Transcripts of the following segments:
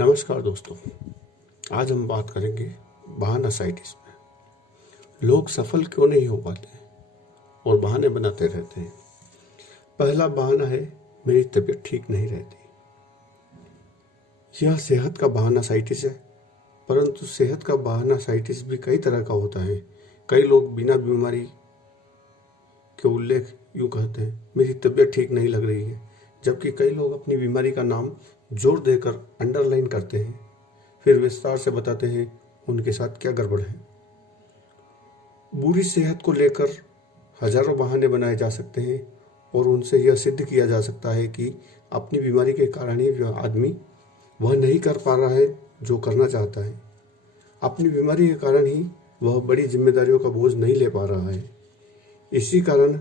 नमस्कार दोस्तों। आज हम बात करेंगे बहानासाइटिस में। लोग सफल क्यों नहीं हो पाते और बहाने बनाते रहते हैं। पहला बहाना है मेरी तबीयत ठीक नहीं रहती। यह सेहत का बहानासाइटिस है, परंतु सेहत का बहानासाइटिस भी कई तरह का होता है। कई लोग बिना बीमारी के उल्लेख यूँ कहते हैं, मेरी तबीयत ठीक नहीं लग रही है, जबकि कई लोग अपनी बीमारी का नाम जोर देकर अंडरलाइन करते हैं, फिर विस्तार से बताते हैं उनके साथ क्या गड़बड़ है। बुरी सेहत को लेकर हजारों बहाने बनाए जा सकते हैं और उनसे यह सिद्ध किया जा सकता है कि अपनी बीमारी के कारण ही वह आदमी वह नहीं कर पा रहा है जो करना चाहता है। अपनी बीमारी के कारण ही वह बड़ी जिम्मेदारियों का बोझ नहीं ले पा रहा है। इसी कारण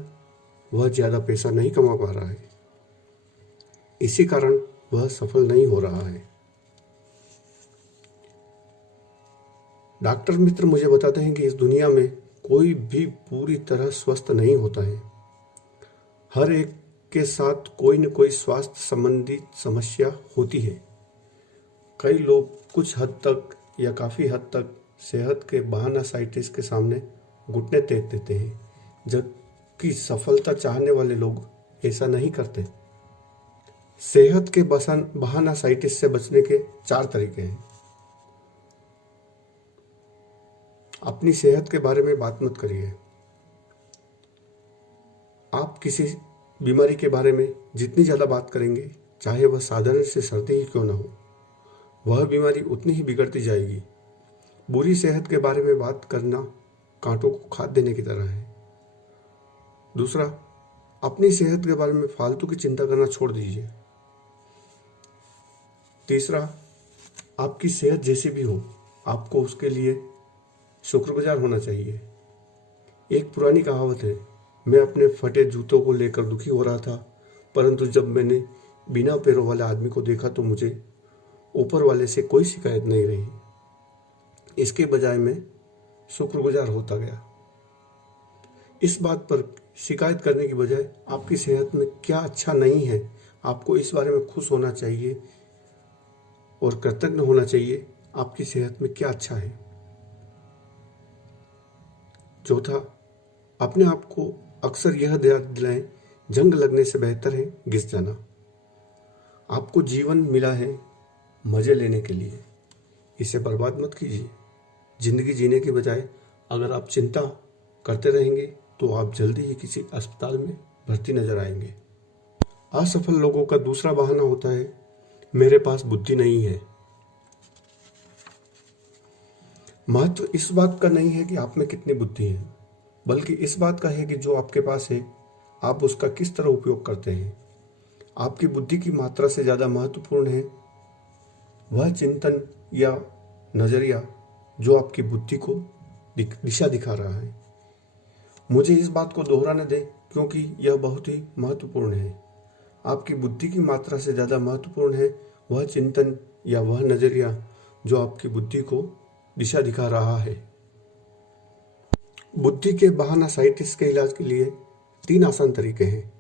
वह ज़्यादा पैसा नहीं कमा पा रहा है। इसी कारण वह सफल नहीं हो रहा है। डॉक्टर मित्र मुझे बताते हैं कि इस दुनिया में कोई भी पूरी तरह स्वस्थ नहीं होता है। हर एक के साथ कोई न कोई स्वास्थ्य संबंधी समस्या होती है। कई लोग कुछ हद तक या काफ़ी हद तक सेहत के बहानासाइटिस के सामने घुटने टेक देते हैं, जबकि सफलता चाहने वाले लोग ऐसा नहीं करते। सेहत के बहानासाइटिस से बचने के 4 तरीके हैं। अपनी सेहत के बारे में बात मत करिए। आप किसी बीमारी के बारे में जितनी ज़्यादा बात करेंगे, चाहे वह साधारण से सर्दी ही क्यों ना हो, वह बीमारी उतनी ही बिगड़ती जाएगी। बुरी सेहत के बारे में बात करना कांटों को खाद देने की तरह है। दूसरा, अपनी सेहत के बारे में फालतू की चिंता करना छोड़ दीजिए। तीसरा, आपकी सेहत जैसी भी हो, आपको उसके लिए शुक्रगुजार होना चाहिए। एक पुरानी कहावत है, मैं अपने फटे जूतों को लेकर दुखी हो रहा था, परंतु जब मैंने बिना पैरों वाले आदमी को देखा तो मुझे ऊपर वाले से कोई शिकायत नहीं रही। इसके बजाय मैं शुक्रगुजार होता गया। इस बात पर शिकायत करने की बजाय आपकी सेहत में क्या अच्छा नहीं है, आपको इस बारे में खुश होना चाहिए और कृतज्ञ होना चाहिए आपकी सेहत में क्या अच्छा है। चौथा, अपने आप को अक्सर यह याद दिलाएं, जंग लगने से बेहतर है घिस जाना। आपको जीवन मिला है मजे लेने के लिए, इसे बर्बाद मत कीजिए। जिंदगी जीने के बजाय अगर आप चिंता करते रहेंगे तो आप जल्दी ही किसी अस्पताल में भर्ती नजर आएंगे। असफल लोगों का दूसरा बहाना होता है, मेरे पास बुद्धि नहीं है। महत्व इस बात का नहीं है कि आप में कितनी बुद्धि है, बल्कि इस बात का है कि जो आपके पास है आप उसका किस तरह उपयोग करते हैं। आपकी बुद्धि की मात्रा से ज़्यादा महत्वपूर्ण है वह चिंतन या नजरिया जो आपकी बुद्धि को दिशा दिखा रहा है। मुझे इस बात को दोहराने दें क्योंकि यह बहुत ही महत्वपूर्ण है। आपकी बुद्धि की मात्रा से ज़्यादा महत्वपूर्ण है वह चिंतन या वह नजरिया जो आपकी बुद्धि को दिशा दिखा रहा है। बुद्धि के बहानासाइटिस के इलाज के लिए 3 आसान तरीके हैं।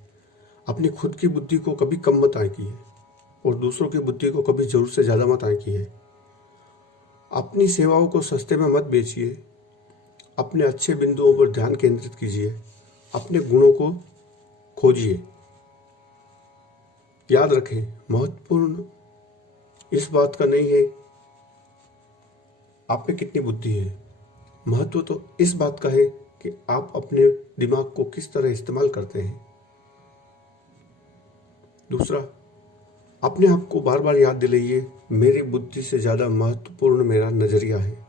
अपनी खुद की बुद्धि को कभी कम मत आंकिए और दूसरों की बुद्धि को कभी जरूरत से ज़्यादा मत आंकिए। अपनी सेवाओं को सस्ते में मत बेचिए। अपने अच्छे बिंदुओं पर ध्यान केंद्रित कीजिए। अपने गुणों को खोजिए। याद रखें, महत्वपूर्ण इस बात का नहीं है आप में कितनी बुद्धि है, महत्व तो इस बात का है कि आप अपने दिमाग को किस तरह इस्तेमाल करते हैं। दूसरा, अपने आप को बार बार याद दिलाइए, मेरी बुद्धि से ज़्यादा महत्वपूर्ण मेरा नजरिया है।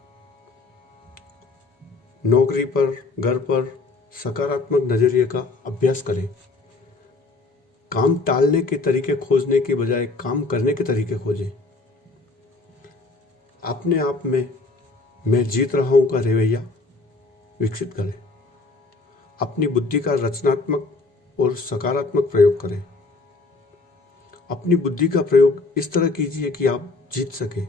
नौकरी पर, घर पर सकारात्मक नजरिए का अभ्यास करें। काम टालने के तरीके खोजने की बजाय काम करने के तरीके खोजें। अपने आप में मैं जीत रहा हूं का रवैया विकसित करें। अपनी बुद्धि का रचनात्मक और सकारात्मक प्रयोग करें। अपनी बुद्धि का प्रयोग इस तरह कीजिए कि आप जीत सकें।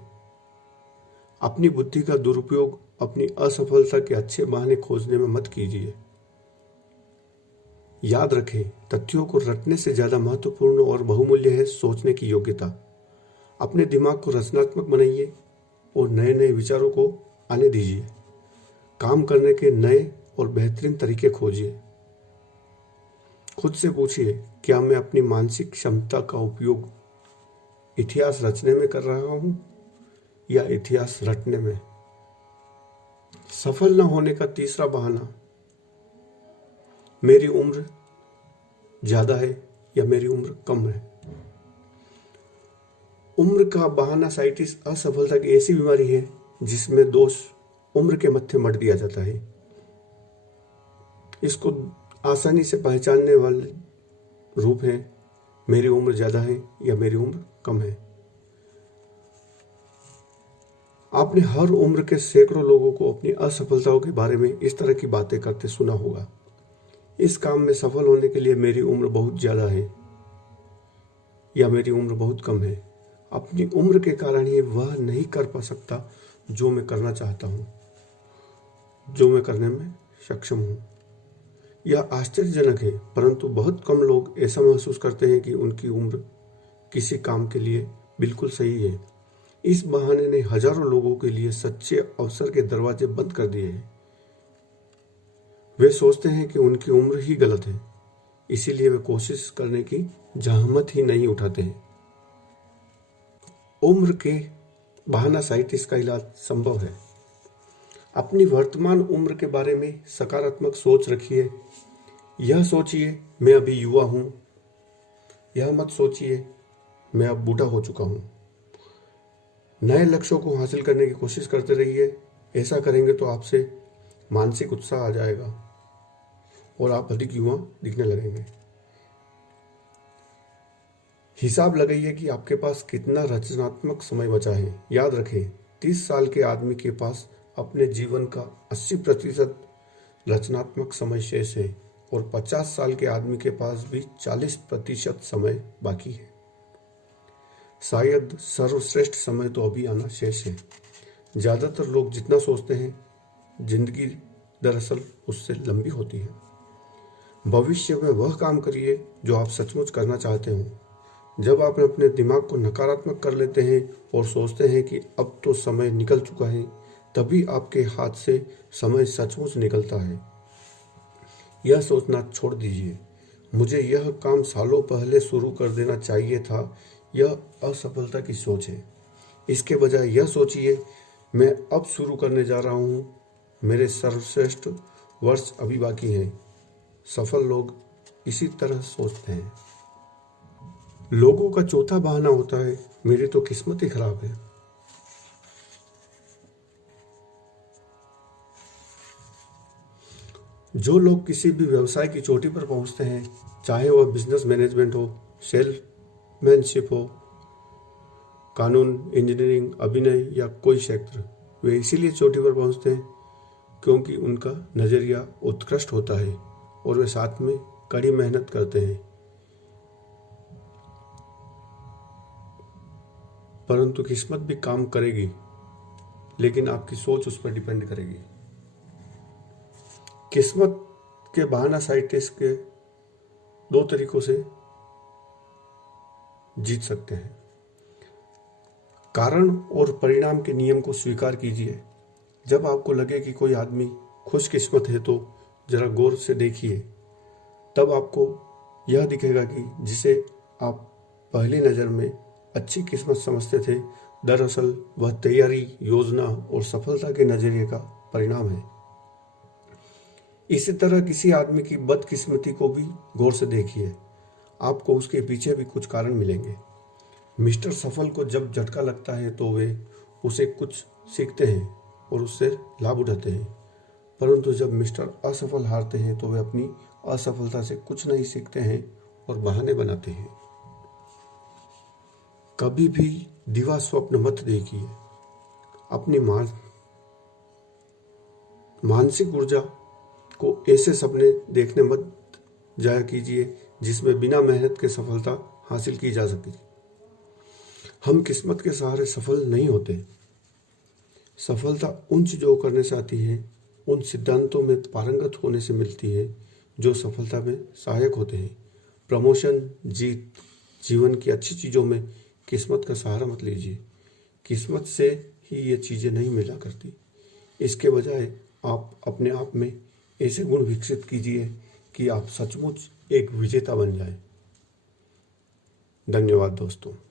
अपनी बुद्धि का दुरुपयोग अपनी असफलता के अच्छे बहाने खोजने में मत कीजिए। याद रखें, तथ्यों को रटने से ज्यादा महत्वपूर्ण और बहुमूल्य है सोचने की योग्यता। अपने दिमाग को रचनात्मक बनाइए और नए नए विचारों को आने दीजिए। काम करने के नए और बेहतरीन तरीके खोजिए। खुद से पूछिए, क्या मैं अपनी मानसिक क्षमता का उपयोग इतिहास रचने में कर रहा हूं या इतिहास रटने में? सफल न होने का तीसरा बहाना, मेरी उम्र ज्यादा है या मेरी उम्र कम है। उम्र का बहाना साइटिस असफलता की ऐसी बीमारी है जिसमें दोष उम्र के मत्थे मढ़ दिया जाता है। इसको आसानी से पहचानने वाले रूप हैं, मेरी उम्र ज्यादा है या मेरी उम्र कम है। आपने हर उम्र के सैकड़ों लोगों को अपनी असफलताओं के बारे में इस तरह की बातें करते सुना होगा। इस काम में सफल होने के लिए मेरी उम्र बहुत ज्यादा है या मेरी उम्र बहुत कम है। अपनी उम्र के कारण ही वह नहीं कर पा सकता जो मैं करना चाहता हूं, जो मैं करने में सक्षम हूं। यह आश्चर्यजनक है, परंतु बहुत कम लोग ऐसा महसूस करते हैं कि उनकी उम्र किसी काम के लिए बिल्कुल सही है। इस बहाने ने हजारों लोगों के लिए सच्चे अवसर के दरवाजे बंद कर दिए हैं। वे सोचते हैं कि उनकी उम्र ही गलत है, इसीलिए वे कोशिश करने की जहमत ही नहीं उठाते हैं। उम्र के बहाना साइटिस का इलाज संभव है। अपनी वर्तमान उम्र के बारे में सकारात्मक सोच रखिए। यह सोचिए, मैं अभी युवा हूं। यह मत सोचिए, मैं अब बूढ़ा हो चुका हूं। नए लक्ष्यों को हासिल करने की कोशिश करते रहिए। ऐसा करेंगे तो आपसे मानसिक उत्साह आ जाएगा और आप अधिक युवा दिखने लगेंगे। हिसाब लगाइए कि आपके पास कितना रचनात्मक समय बचा है। याद रखें, 30 साल के आदमी के पास अपने जीवन का 80% रचनात्मक समय शेष है और 50 साल के आदमी के पास भी 40% समय बाकी है। शायद सर्वश्रेष्ठ समय तो अभी आना शेष है। ज्यादातर लोग जितना सोचते हैं, जिंदगी दरअसल उससे लंबी होती है। भविष्य में वह काम करिए जो आप सचमुच करना चाहते हो। जब आप अपने दिमाग को नकारात्मक कर लेते हैं और सोचते हैं कि अब तो समय निकल चुका है, तभी आपके हाथ से समय सचमुच निकलता है। यह सोचना छोड़ दीजिए, मुझे यह काम सालों पहले शुरू कर देना चाहिए था। यह असफलता की सोच है। इसके बजाय यह सोचिए, मैं अब शुरू करने जा रहा हूं, मेरे सर्वश्रेष्ठ वर्ष अभी बाकी हैं। सफल लोग इसी तरह सोचते हैं। लोगों का चौथा बहाना होता है, मेरी तो किस्मत ही खराब है। जो लोग किसी भी व्यवसाय की चोटी पर पहुंचते हैं, चाहे वह बिजनेस मैनेजमेंट हो, सेल्समैनशिप हो, कानून, इंजीनियरिंग, अभिनय या कोई क्षेत्र, वे इसीलिए चोटी पर पहुंचते हैं क्योंकि उनका नजरिया उत्कृष्ट होता है और वे साथ में कड़ी मेहनत करते हैं। परंतु किस्मत भी काम करेगी, लेकिन आपकी सोच उस पर डिपेंड करेगी। किस्मत के बहाना साइटिस के 2 तरीकों से जीत सकते हैं। कारण और परिणाम के नियम को स्वीकार कीजिए। जब आपको लगे कि कोई आदमी खुशकिस्मत है तो जरा गौर से देखिए। तब आपको यह दिखेगा कि जिसे आप पहली नज़र में अच्छी किस्मत समझते थे, दरअसल वह तैयारी, योजना और सफलता के नजरिए का परिणाम है। इसी तरह किसी आदमी की बदकिस्मती को भी गौर से देखिए। आपको उसके पीछे भी कुछ कारण मिलेंगे। मिस्टर सफल को जब झटका लगता है तो वे उसे कुछ सीखते हैं और उससे लाभ उठाते हैं, परंतु जब मिस्टर असफल हारते हैं तो वे अपनी असफलता से कुछ नहीं सीखते हैं और बहाने बनाते हैं। कभी भी दिवा स्वप्न मत देखिए। अपनी मानसिक ऊर्जा को ऐसे सपने देखने मत जाया कीजिए जिसमें बिना मेहनत के सफलता हासिल की जा सके। हम किस्मत के सहारे सफल नहीं होते। सफलता उन चीजों को करने से आती है, उन सिद्धांतों में पारंगत होने से मिलती है जो सफलता में सहायक होते हैं। प्रमोशन, जीत, जीवन की अच्छी चीजों में किस्मत का सहारा मत लीजिए। किस्मत से ही ये चीज़ें नहीं मिला करती। इसके बजाय आप अपने आप में ऐसे गुण विकसित कीजिए कि आप सचमुच एक विजेता बन जाएं। धन्यवाद दोस्तों।